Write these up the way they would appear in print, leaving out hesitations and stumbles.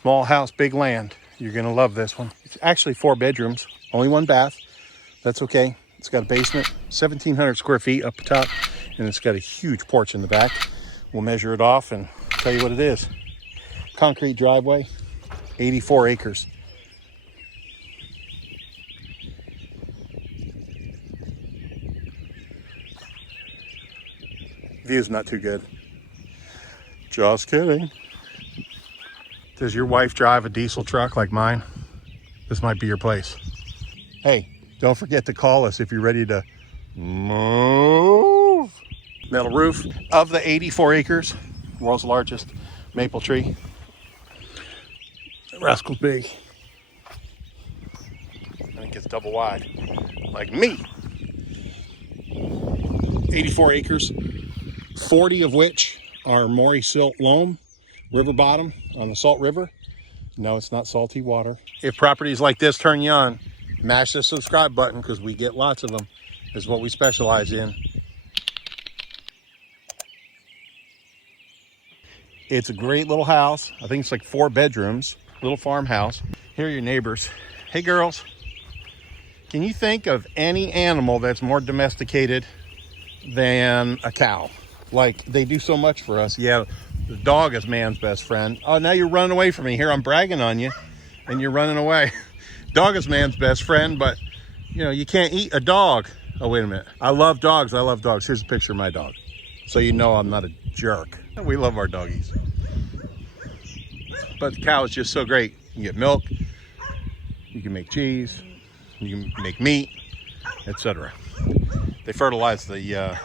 Small house, big land. You're gonna love this one. It's actually 4 bedrooms, only 1 bath. That's okay. It's got a basement, 1,700 square feet up top, and it's got a huge porch in the back. We'll measure it off and tell you what it is. Concrete driveway, 84 acres. View's not too good. Just kidding. Does your wife drive a diesel truck like mine? This might be your place. Hey, don't forget to call us if you're ready to move. Metal roof of the 84 acres, world's largest maple tree. That rascal's big. I think it's double wide, like me. 84 acres, 40 of which are Maury silt loam, river bottom on the Salt River. No, it's not salty water. If properties like this turn you on, mash the subscribe button because we get lots of them. Is what we specialize in. It's a great little house. I think it's like 4 bedrooms, little farmhouse. Here are your neighbors. Hey girls, can you think of any animal that's more domesticated than a cow? Like, they do so much for us. Yeah, the dog is man's best friend. Oh, now you're running away from me. Here, I'm bragging on you, and you're running away. Dog is man's best friend, but, you know, you can't eat a dog. Oh, wait a minute. I love dogs. I love dogs. Here's a picture of my dog. So you know I'm not a jerk. We love our doggies. But the cow is just so great. You can get milk. You can make cheese. You can make meat, etc. They fertilize the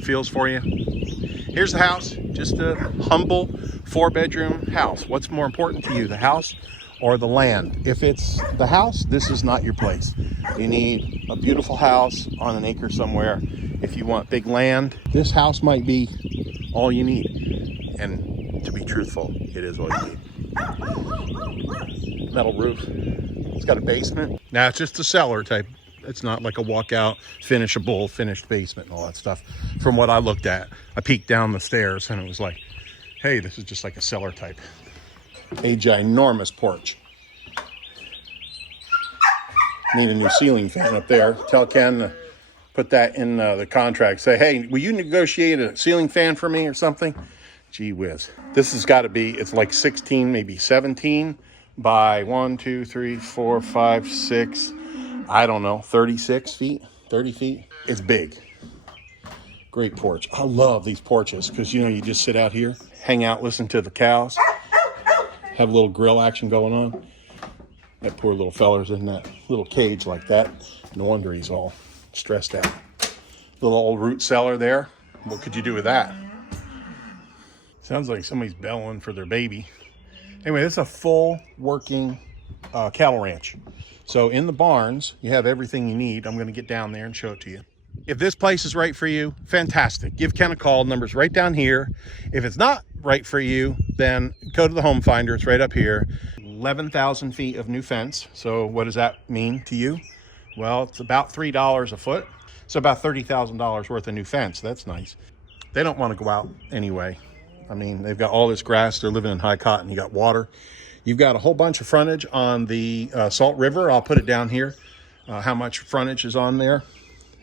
fields for you. Here's the house, just a humble 4-bedroom house. What's more important to you, the house or the land? If it's the house, this is not your place. You need a beautiful house on an acre somewhere. If you want big land, this house might be all you need. And to be truthful, it is all you need. Metal roof. It's got a basement. Now it's just a cellar type. It's not like a walkout, finishable, finished basement and all that stuff. From what I looked at, I peeked down the stairs and it was like, hey, this is just like a cellar type. A ginormous porch. Need a new ceiling fan up there. Tell Ken to put that in the contract. Say, hey, will you negotiate a ceiling fan for me or something? Gee whiz. This has got to be, it's like 16, maybe 17 by 1, 2, 3, 4, 5, 6, I don't know, 36 feet, 30 feet. It's big. Great porch. I love these porches because, you know, you just sit out here, hang out, listen to the cows, have a little grill action going on. That poor little feller's in that little cage like that. No wonder he's all stressed out. Little old root cellar there. What could you do with that? Sounds like somebody's bellowing for their baby. Anyway, this is a full working cattle ranch. So in the barns, you have everything you need. I'm going to get down there and show it to you. If this place is right for you, fantastic. Give Ken a call. Number's right down here. If it's not right for you, then go to the Home Finder. It's right up here. 11,000 feet of new fence. So what does that mean to you? Well, it's about $3 a foot. So about $30,000 worth of new fence. That's nice. They don't want to go out anyway. I mean, they've got all this grass. They're living in high cotton. You got water. You've got a whole bunch of frontage on the Salt River. I'll put it down here, how much frontage is on there.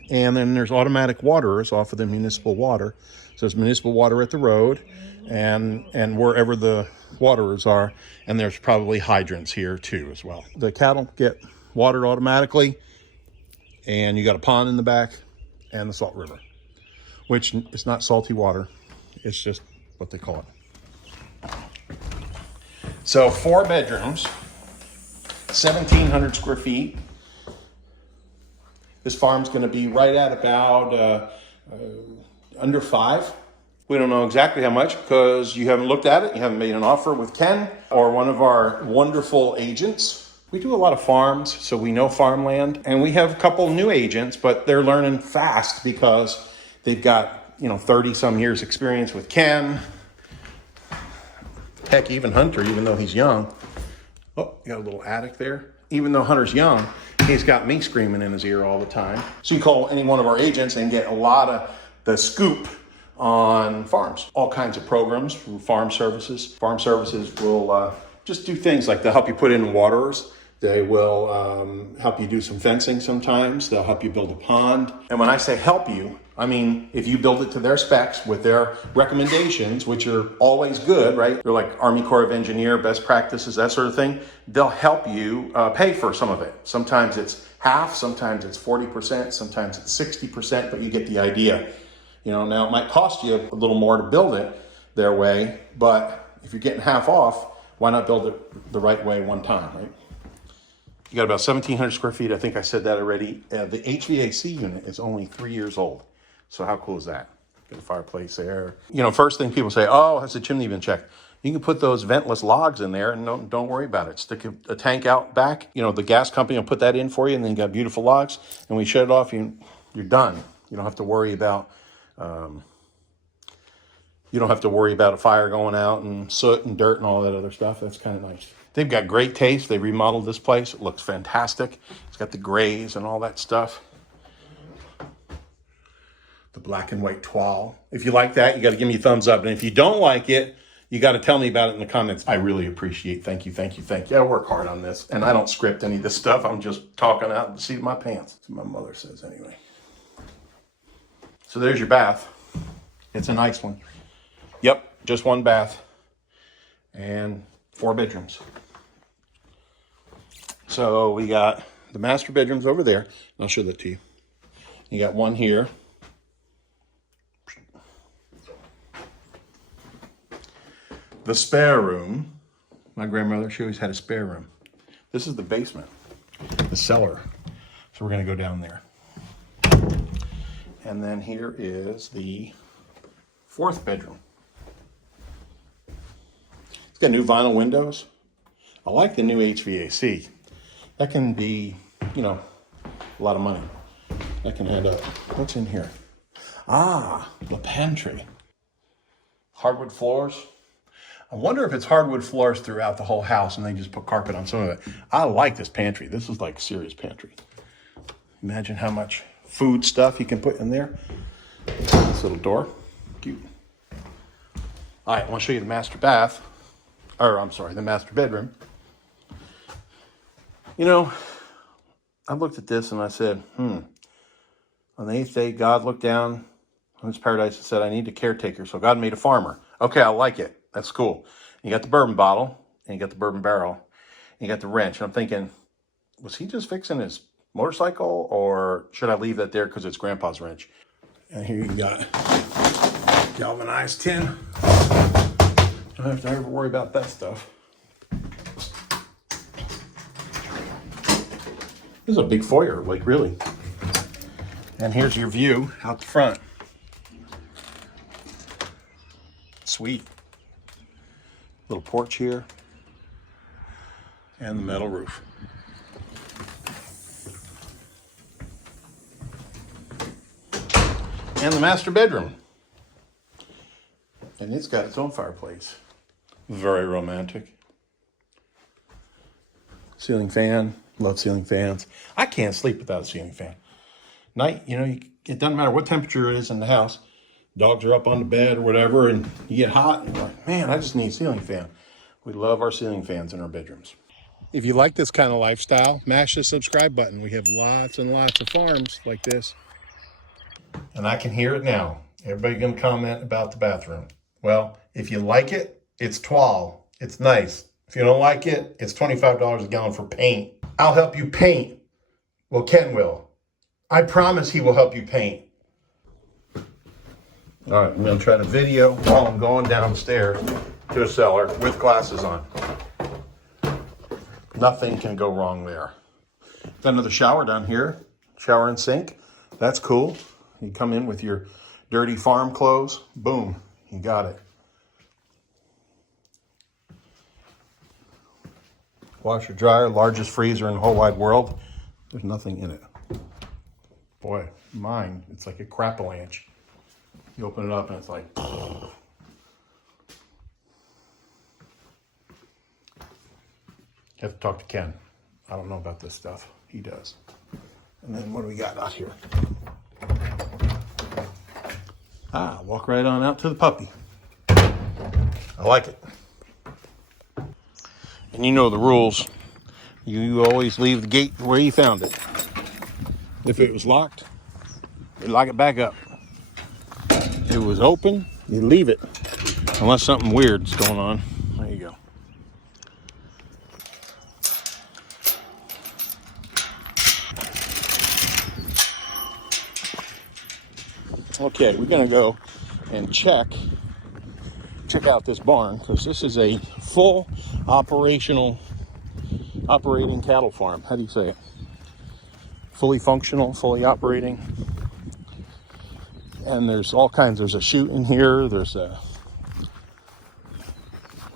And then there's automatic waterers off of the municipal water. So there's municipal water at the road and wherever the waterers are. And there's probably hydrants here too as well. The cattle get watered automatically. And you got a pond in the back and the Salt River, which is not salty water. It's just what they call it. So 4 bedrooms, 1,700 square feet. This farm's going to be right at about under 5. We don't know exactly how much because you haven't looked at it. You haven't made an offer with Ken or one of our wonderful agents. We do a lot of farms, so we know farmland. And we have a couple new agents, but they're learning fast because they've got, 30 some years experience with Ken. Heck, even Hunter, even though he's young. Oh, you got a little attic there. Even though Hunter's young, he's got me screaming in his ear all the time. So you call any one of our agents and get a lot of the scoop on farms. All kinds of programs from farm services. Farm services will just do things like they'll help you put in waterers. They will help you do some fencing sometimes. They'll help you build a pond. And when I say help you, I mean, if you build it to their specs with their recommendations, which are always good, right? They're like Army Corps of Engineer, best practices, that sort of thing. They'll help you pay for some of it. Sometimes it's half, sometimes it's 40%, sometimes it's 60%, but you get the idea. You know, now it might cost you a little more to build it their way, but if you're getting half off, why not build it the right way one time, right? You got about 1,700 square feet. I think I said that already. The HVAC unit is only 3 years old. So how cool is that? Got a fireplace there. You know, first thing people say, oh, has the chimney been checked? You can put those ventless logs in there and don't worry about it. Stick a tank out back. You know, the gas company will put that in for you, and then you got beautiful logs. And when you shut it off, you're done. You don't have to worry about a fire going out and soot and dirt and all that other stuff. That's kind of nice. They've got great taste. They remodeled this place. It looks fantastic. It's got the grays and all that stuff. The black and white toile. If you like that, you got to give me a thumbs up. And if you don't like it, you got to tell me about it in the comments. I really appreciate. Thank you. I work hard on this, and I don't script any of this stuff. I'm just talking out of the seat of my pants. That's what my mother says anyway. So there's your bath. It's a nice one. Yep, just one bath and 4 bedrooms. So we got the master bedrooms over there. I'll show that to you. You got one here. The spare room. My grandmother, she always had a spare room. This is the basement, the cellar. So we're going to go down there. And then here is the 4th bedroom. It's got new vinyl windows. I like the new HVAC. That can be, you know, a lot of money. That can add up. What's in here? Ah, the pantry. Hardwood floors. I wonder if it's hardwood floors throughout the whole house and they just put carpet on some of it. I like this pantry. This is like serious pantry. Imagine how much food stuff you can put in there. This little door. Cute. All right, I want to show you the master bath. The master bedroom. You know, I looked at this and I said, on the 8th day, God looked down on his paradise and said, I need a caretaker. So God made a farmer. Okay, I like it. That's cool. You got the bourbon bottle, and you got the bourbon barrel, and you got the wrench. And I'm thinking, was he just fixing his motorcycle, or should I leave that there because it's Grandpa's wrench? And here you got galvanized tin. Don't have to ever worry about that stuff. This is a big foyer, like really. And here's your view out the front. Sweet. Little porch here. And the metal roof. And the master bedroom. And it's got its own fireplace. Very romantic. Ceiling fan. Love ceiling fans. I can't sleep without a ceiling fan. Night, you know, it doesn't matter what temperature it is in the house. Dogs are up on the bed or whatever, and you get hot, and you're like, man, I just need a ceiling fan. We love our ceiling fans in our bedrooms. If you like this kind of lifestyle, mash the subscribe button. We have lots and lots of farms like this. And I can hear it now. Everybody gonna comment about the bathroom. Well, if you like it, it's $12. It's nice. If you don't like it, it's $25 a gallon for paint. I'll help you paint. Well, Ken will. I promise he will help you paint. All right, I'm gonna try to video while I'm going downstairs to a cellar with glasses on. Nothing can go wrong there. Got another shower down here, shower and sink. That's cool. You come in with your dirty farm clothes, boom, you got it. Washer dryer, largest freezer in the whole wide world. There's nothing in it. Boy, mine, it's like a crap-a-lanch. You open it up and it's like, you have to talk to Ken. I don't know about this stuff. He does. And then what do we got out here? Walk right on out to the puppy. I like it. And you know the rules. You always leave the gate where you found it. If it was locked, you lock it back up. If it was open, you leave it. Unless something weird's going on. There you go. Okay, we're gonna go and check out this barn, because this is a full operating cattle farm. How do you say it? Fully functional, fully operating. And there's all kinds. There's a chute in here. There's a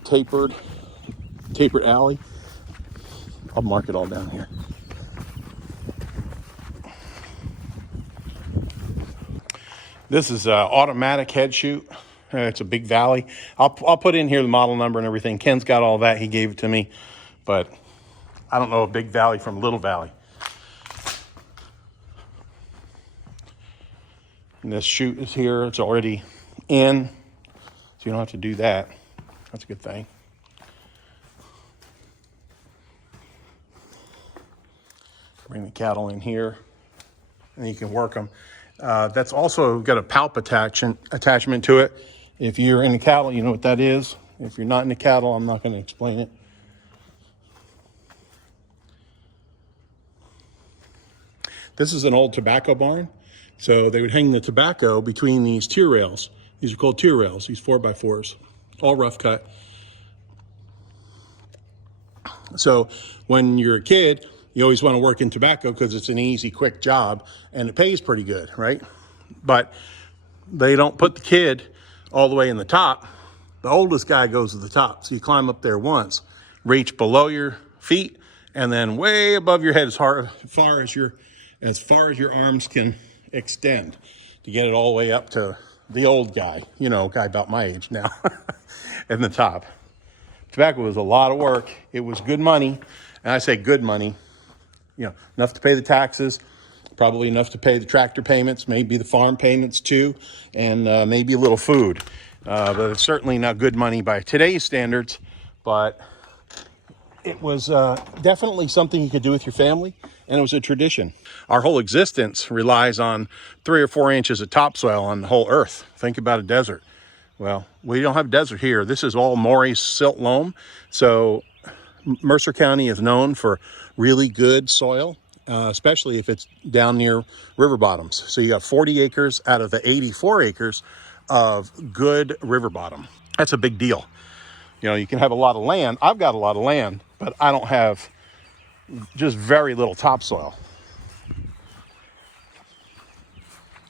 tapered alley. I'll mark it all down here. This is an automatic head chute. It's a big valley. I'll put in here the model number and everything. Ken's got all that. He gave it to me, but I don't know a big valley from a little valley. And this chute is here. It's already in, so you don't have to do that. That's a good thing. Bring the cattle in here, and you can work them. That's also got a palp attachment to it. If you're into cattle, you know what that is. If you're not into cattle, I'm not going to explain it. This is an old tobacco barn. So they would hang the tobacco between these tier rails. These are called tier rails, these 4x4s, all rough cut. So when you're a kid, you always want to work in tobacco because it's an easy, quick job, and it pays pretty good, right? But they don't put the kid all the way in the top. The oldest guy goes to the top. So you climb up there once, reach below your feet, and then way above your head as far as your arms can extend to get it all the way up to the old guy, guy about my age now, in the top. Tobacco was a lot of work. It was good money. And I say good money, enough to pay the taxes, probably enough to pay the tractor payments, maybe the farm payments too, and maybe a little food. But it's certainly not good money by today's standards, but it was definitely something you could do with your family, and it was a tradition. Our whole existence relies on 3 or 4 inches of topsoil on the whole earth. Think about a desert. Well, we don't have desert here. This is all Maury silt loam. So Mercer County is known for really good soil, especially if it's down near river bottoms. So you got 40 acres out of the 84 acres of good river bottom. That's a big deal. You can have a lot of land. I've got a lot of land, but I don't have just very little topsoil.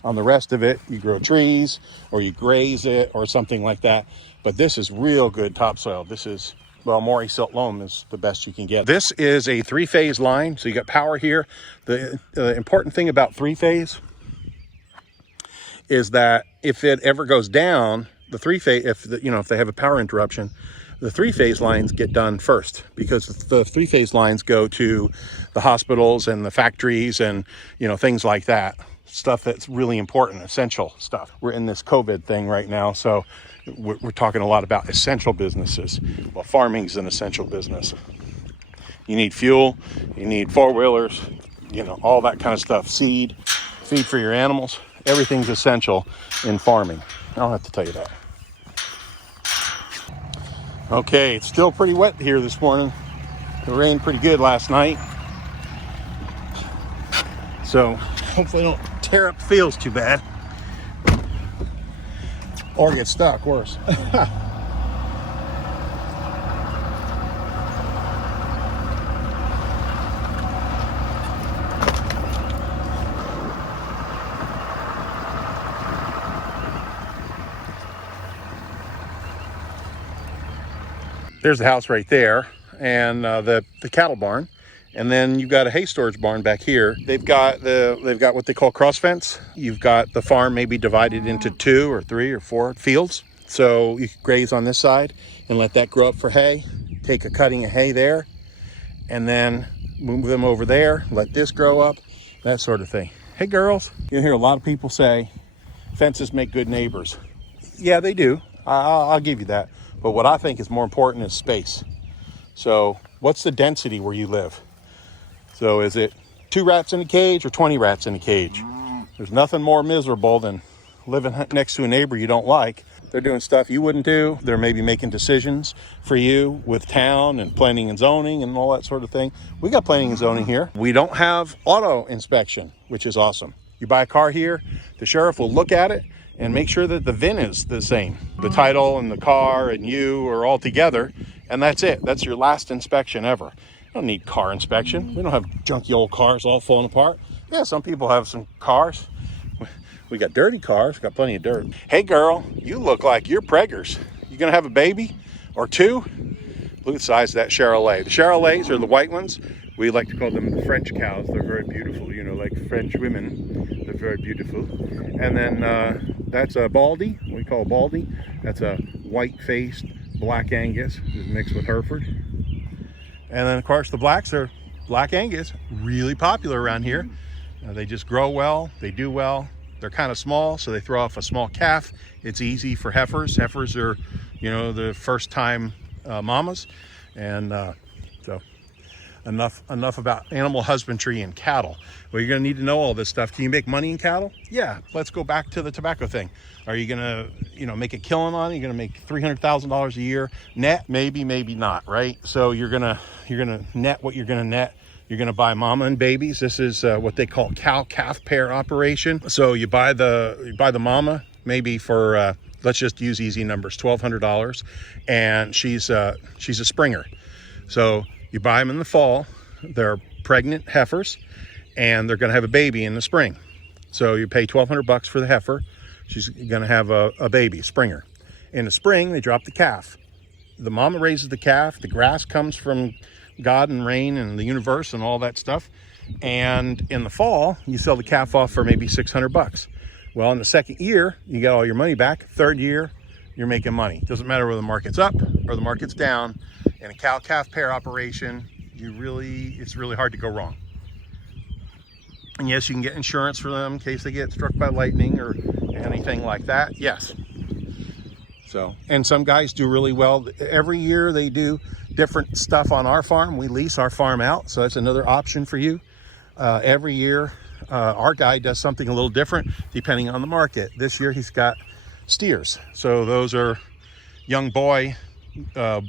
On the rest of it, you grow trees or you graze it or something like that. But this is real good topsoil. This is, Maury silt loam is the best you can get. This is a 3-phase line. So you got power here. The important thing about 3-phase is that if it ever goes down, the 3-phase, if they have a power interruption, the 3-phase lines get done first, because the 3-phase lines go to the hospitals and the factories and, things like that. Stuff that's really important, essential stuff. We're in this COVID thing right now, so we're talking a lot about essential businesses. Well, farming's an essential business. You need fuel, you need 4-wheelers, all that kind of stuff. Seed, feed for your animals. Everything's essential in farming. I don't have to tell you that. Okay, it's still pretty wet here this morning. It rained pretty good last night. So hopefully I don't tear up the fields too bad. Or get stuck, worse. There's the house right there, and the cattle barn. And then you've got a hay storage barn back here. They've got what they call cross fence. You've got the farm maybe divided into 2 or 3 or 4 fields. So you can graze on this side and let that grow up for hay. Take a cutting of hay there, and then move them over there. Let this grow up, that sort of thing. Hey girls, you hear a lot of people say fences make good neighbors. Yeah, they do. I'll give you that. But what I think is more important is space. So what's the density where you live? So is it 2 rats in a cage or 20 rats in a cage? There's nothing more miserable than living next to a neighbor you don't like. They're doing stuff you wouldn't do. They're maybe making decisions for you with town and planning and zoning and all that sort of thing. We got planning and zoning here. We don't have auto inspection, which is awesome. You buy a car here, the sheriff will look at it and make sure that the VIN is the same. The title and the car and you are all together, and that's it. That's your last inspection ever. You don't need car inspection. We don't have junky old cars all falling apart. Yeah, some people have some cars. We got dirty cars, got plenty of dirt. Hey girl, you look like you're preggers. You gonna have a baby or 2? Look at the size of that Charolais. The Charolais are the white ones. We like to call them the French cows. They're very beautiful, you know, like French women. They're very beautiful. And then that's a Baldy, what we call a Baldy. That's a white-faced Black Angus, who's mixed with Hereford. And then of course the blacks are Black Angus, really popular around here. They just grow well, they do well. They're kind of small, so they throw off a small calf. It's easy for heifers. Heifers are, you know, the first time mamas. And so enough about animal husbandry and cattle. Well, you're gonna need to know all this stuff. Can you make money in cattle? Yeah, let's go back to the tobacco thing. Are you gonna, you know, make a killing on it? You're gonna make $300,000 a year net? Maybe, maybe not, right? So you're gonna net what you're gonna net. You're going to buy mama and babies. This is what they call cow-calf pair operation. So you buy the mama maybe for let's just use easy numbers, $1,200, and she's a springer. So you buy them in the fall. They're pregnant heifers, and they're going to have a baby in the spring. So you pay $1,200 for the heifer. She's going to have a baby, springer. In the spring, they drop the calf. The mama raises the calf. The grass comes from God and rain and the universe and all that stuff. And in the fall, you sell the calf off for maybe $600. Well, in the second year, you get all your money back. Third year, you're making money. Doesn't matter whether the market's up or the market's down. In a cow-calf pair operation, it's really hard to go wrong. And yes, you can get insurance for them in case they get struck by lightning or anything like that. Yes. So, and some guys do really well. Every year they do different stuff on our farm. We lease our farm out, so that's another option for you. Every year, our guy does something a little different depending on the market. This year he's got steers. So those are young boy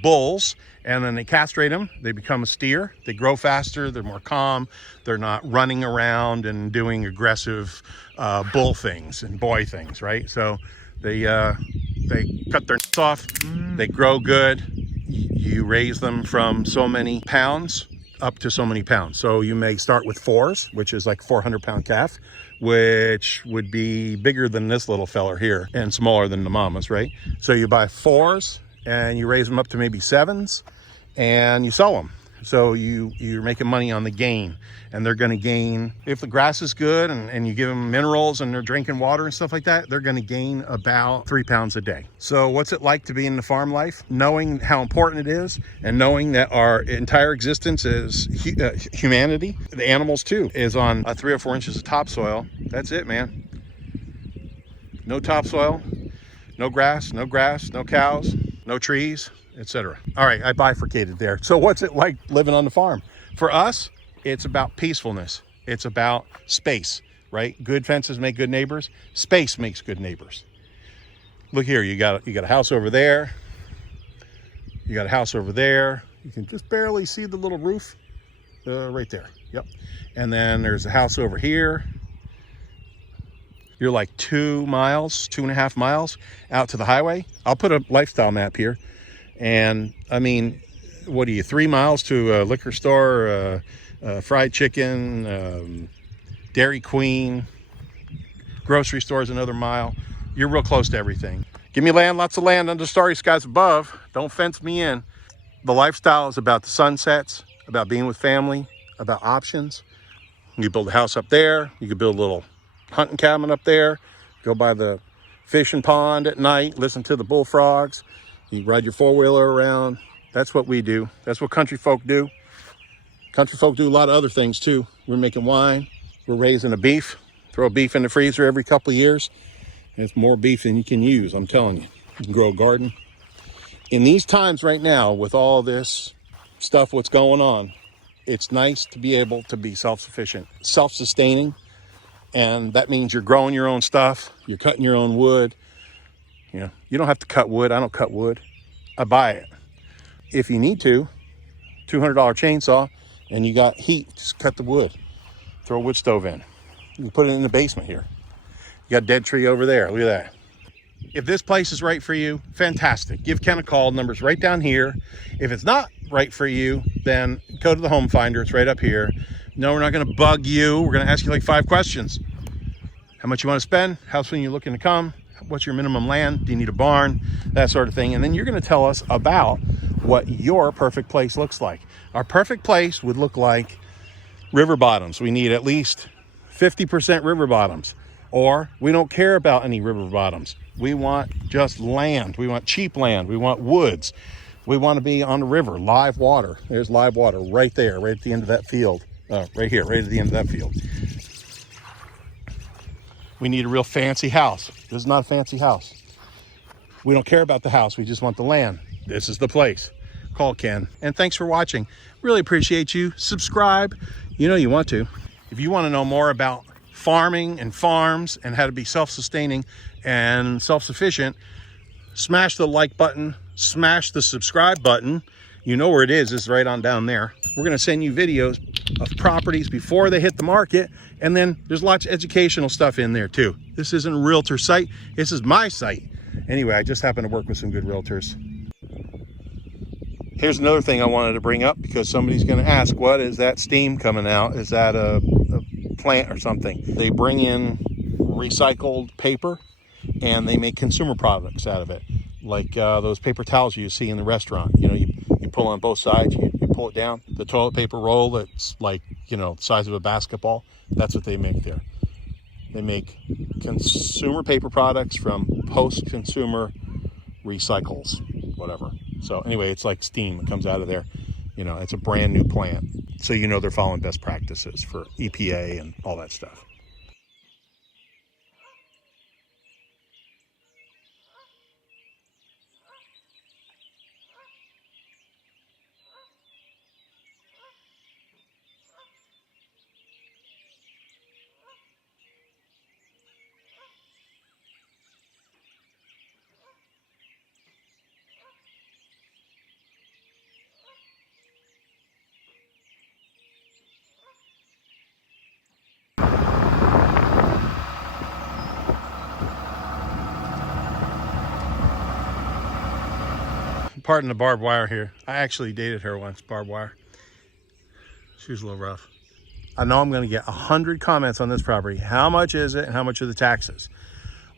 bulls, and then they castrate them. They become a steer. They grow faster. They're more calm. They're not running around and doing aggressive bull things and boy things, right? So they cut their nuts off. They grow good. You raise them from so many pounds up to so many pounds. So you may start with 4s, which is like 400-pound calf, which would be bigger than this little feller here and smaller than the mamas, right? So you buy 4s and you raise them up to maybe 7s and you sell them. So you're making money on the gain, and they're going to gain, if the grass is good and you give them minerals and they're drinking water and stuff like that, they're going to gain about 3 pounds a day. So what's it like to be in the farm life? Knowing how important it is, and knowing that our entire existence is humanity, the animals too, is on 3 or 4 inches of topsoil. That's it, man. No topsoil, no grass, no cows, no trees, etc. All right, I bifurcated there. So what's it like living on the farm? For us, it's about peacefulness. It's about space, right? Good fences make good neighbors. Space makes good neighbors. Look here, you got a house over there. You got a house over there. You can just barely see the little roof right there. Yep. And then there's a house over here. You're like 2.5 miles out to the highway. I'll put a lifestyle map here. And I mean, what are you, 3 miles to a liquor store, fried chicken, Dairy Queen, grocery stores another mile. You're real close to everything. Give me land, lots of land under starry skies above. Don't fence me in. The lifestyle is about the sunsets, about being with family, about options. You can build a house up there. You can build a little hunting cabin up there. Go by the fishing pond at night, listen to the bullfrogs. You ride your four-wheeler around. That's what we do. That's what country folk do. Country folk do a lot of other things too. We're making wine. We're raising a beef. Throw a beef in the freezer every couple of years. And it's more beef than you can use, I'm telling you. You can grow a garden. In these times right now, with all this stuff what's going on. It's nice to be able to be self-sufficient, self-sustaining, and that means you're growing your own stuff, you're cutting your own wood. You know, you don't have to cut wood. I don't cut wood. I buy it. If you need to, $200 chainsaw, and you got heat, just cut the wood. Throw a wood stove in. You can put it in the basement here. You got a dead tree over there. Look at that. If this place is right for you, fantastic. Give Ken a call. Number's right down here. If it's not right for you, then go to the Home Finder. It's right up here. No, we're not going to bug you. We're going to ask you like 5 questions. How much you want to spend? How soon you're looking to come? What's your minimum land? Do you need a barn? That sort of thing. And then you're going to tell us about what your perfect place looks like. Our perfect place would look like river bottoms. We need at least 50% river bottoms. Or we don't care about any river bottoms. We want just land. We want cheap land. We want woods. We want to be on the river, live water. There's live water right there, right at the end of that field. Right here, right at the end of that field. We need a real fancy house. This is not a fancy house. We don't care about the house. We just want the land. This is the place. Call Ken. And thanks for watching. Really appreciate you. Subscribe. You know you want to. If you want to know more about farming and farms and how to be self-sustaining and self-sufficient, smash the like button, smash the subscribe button. You know where it is. It's right on down there. We're going to send you videos of properties before they hit the market, and then there's lots of educational stuff in there too. This isn't a realtor site. This is my site. Anyway, I just happen to work with some good realtors. Here's another thing I wanted to bring up, because somebody's going to ask, what is that steam coming out? Is that a plant or something? They bring in recycled paper and they make consumer products out of it, like those paper towels you see in the restaurant. You know, you pull on both sides, you pull it down. The toilet paper roll that's like, you know, the size of a basketball, that's what they make there. They make consumer paper products from post-consumer recycles, whatever. So anyway, it's like steam. It comes out of there. You know, it's a brand new plant. So you know they're following best practices for EPA and all that stuff. Pardon the barbed wire here. I actually dated her once, barbed wire. She was a little rough. I know I'm going to get 100 comments on this property. How much is it and how much are the taxes?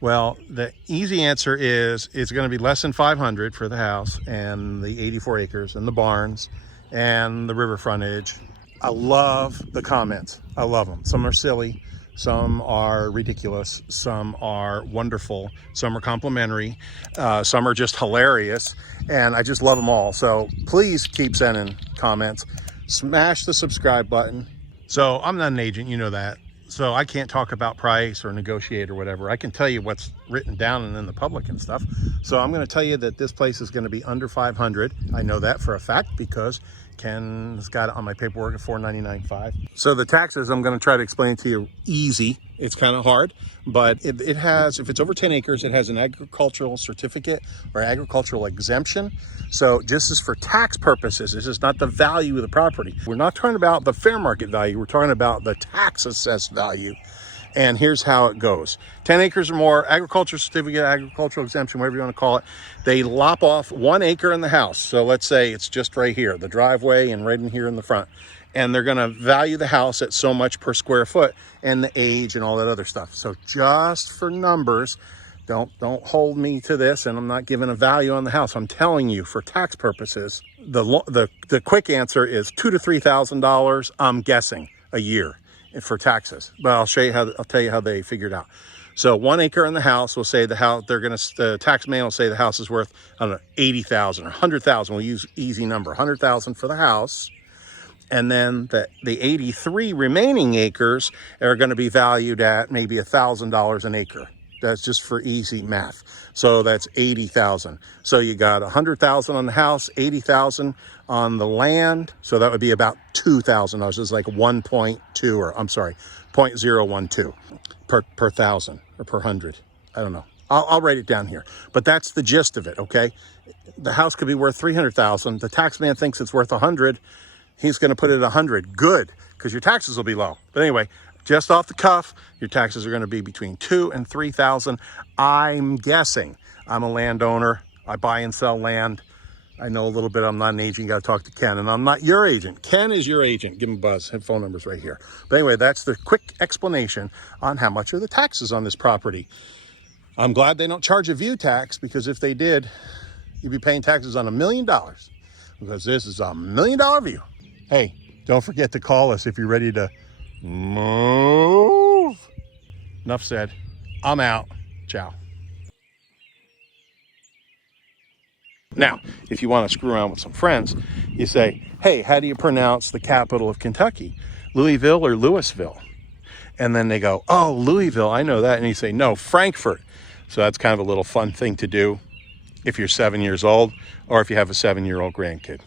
Well, the easy answer is it's going to be less than 500 for the house and the 84 acres and the barns and the river frontage. I love the comments. I love them. Some are silly. Some are ridiculous. Some are wonderful. Some are complimentary. Some are just hilarious. And I just love them all. So please keep sending comments. Smash the subscribe button. So I'm not an agent, you know that. So I can't talk about price or negotiate or whatever. I can tell you what's written down and in the public and stuff. So I'm going to tell you that this place is going to be under 500. I know that for a fact because Ken's got it on my paperwork at $499.5. So the taxes, I'm going to try to explain to you easy. It's kind of hard, but it has, if it's over 10 acres, it has an agricultural certificate or agricultural exemption. So just as for tax purposes, this is not the value of the property. We're not talking about the fair market value. We're talking about the tax assessed value. And here's how it goes. 10 acres or more, agricultural certificate, agricultural exemption, whatever you want to call it. They lop off 1 acre in the house. So let's say it's just right here, the driveway and right in here in the front. And they're going to value the house at so much per square foot and the age and all that other stuff. So just for numbers, don't hold me to this, and I'm not giving a value on the house. I'm telling you for tax purposes, the quick answer is $2,000 to $3,000, I'm guessing, a year for taxes. But I'll tell you how they figured out. So 1 acre in the house will say the tax man will say the house is worth, I don't know, 80,000 or 100,000. We'll use easy number, 100,000 for the house. And then the 83 remaining acres are going to be valued at maybe $1,000 an acre. That's just for easy math. So that's 80,000. So you got 100,000 on the house, 80,000 on the land. So that would be about $2,000. It's like 1.2, or I'm sorry, 0.012 per thousand or per hundred. I don't know. I'll write it down here. But that's the gist of it, okay? The house could be worth $300,000. The tax man thinks it's worth 100. He's going to put it at 100. Good, because your taxes will be low. But anyway, just off the cuff, your taxes are going to be between $2,000 and $3,000. I'm guessing. I'm a landowner. I buy and sell land. I know a little bit. I'm not an agent. You got to talk to Ken, and I'm not your agent. Ken is your agent. Give him a buzz. Have phone numbers right here. But anyway, that's the quick explanation on how much are the taxes on this property. I'm glad they don't charge a view tax, because if they did, you'd be paying taxes on $1 million, because this is $1 million view. Hey, don't forget to call us if you're ready to move. Enough said. I'm out. Ciao. Now, if you want to screw around with some friends, you say, hey, how do you pronounce the capital of Kentucky? Louisville or Louisville? And then they go, oh, Louisville, I know that. And you say, no, Frankfurt. So that's kind of a little fun thing to do if you're 7 years old, or if you have a 7-year-old grandkid.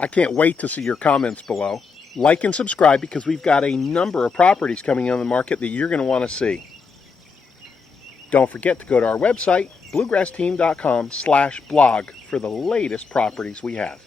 I can't wait to see your comments below. Like and subscribe, because we've got a number of properties coming on the market that you're going to want to see. Don't forget to go to our website, bluegrassteam.com/blog, for the latest properties we have.